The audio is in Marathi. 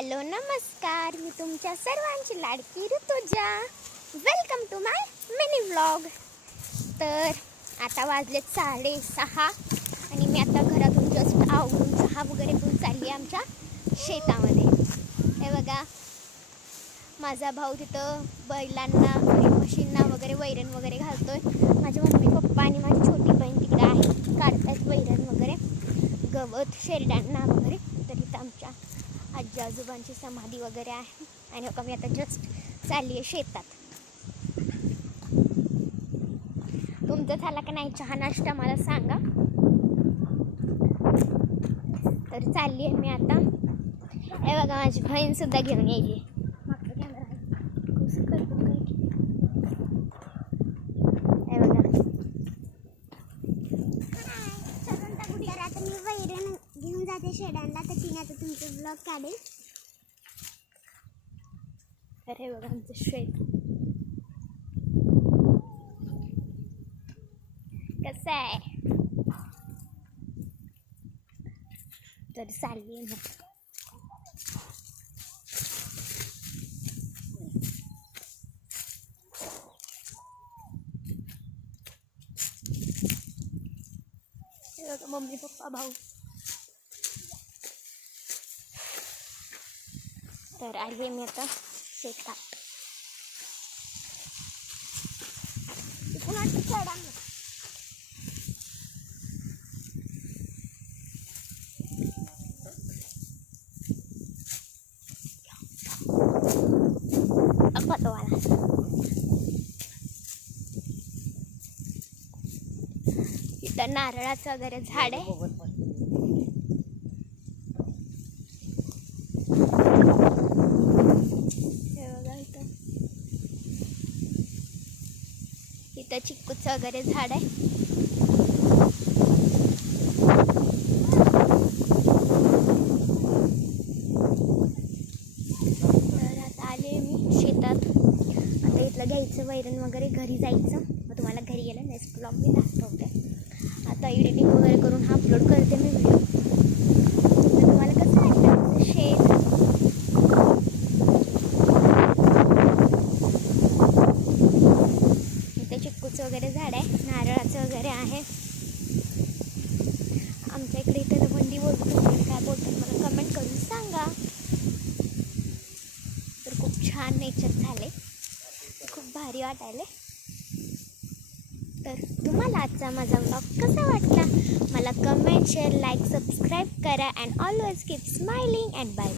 हॅलो नमस्कार, मी तुमच्या सर्वांची लाडकी Rutuja. Welcome to my mini vlog. तर आता वाजलेत 6:30 आणि मी आता घरातून जस्ट आवरून चहा वगैरे पिऊन चालली आहे आमच्या शेतामध्ये. हे बघा, माझा भाऊ तिथं बैलांना आणि म्हशींना वगैरे वैरण वगैरे घालतोय. माझे मम्मी पप्पा आणि माझी छोटी बहीण तिकडे आहे, काढतात वैरण वगैरे, गवत शेरड्यांना वगैरे. तर इथं आमच्या आजी आजोबांची समाधी वगैरे आहे. आणि हो का, मी आता जस्ट चालली आहे शेतात. तुमचं झाला का नाही चहा नाश्ता मला सांगा. तर चालली आहे मी आता. हे बघा, माझी बहीण सुद्धा घेऊन येईल. हे बघा, आता मी वैरण घेऊन जाते शेडांना. तर तिने आता तुमचं ब्लॉग काढेल. तर हे बघा आमचं शेत कसं आहे. तर चालली आहे मग. मम्मी पप्पा भाऊ. तर आली मी आता शेतात. इथं नारळाचं वगैरे झाड आहे. इथं चिक्कूचं वगैरे झाड आहे. तर आता आले मी शेतात. आता इथलं घ्यायचं वैरण वगैरे, घरी जायचं. मग तुम्हाला घरी गेलं नेक्स्ट ब्लॉग मी दाखवते. आता एडिटिंग वगैरे करून हा अपलोड करते मी व्हिडिओ. तर तुम्हाला कसं वाटतं शेत. चिक्कूचं वगैरे झाड आहे, नारळाचं वगैरे आहे. आमच्या इकडे इथे रवंडी बोलतो, काय बोलतात मला कमेंट करून सांगा. तर खूप छान नेचर झाले, खूप भारी वाटायले. तर तुम्हाला आजचा माझा व्लॉग कसा वाटला मला कमेंट, शेअर, लाईक, सबस्क्राईब करा. And always keep smiling and bye.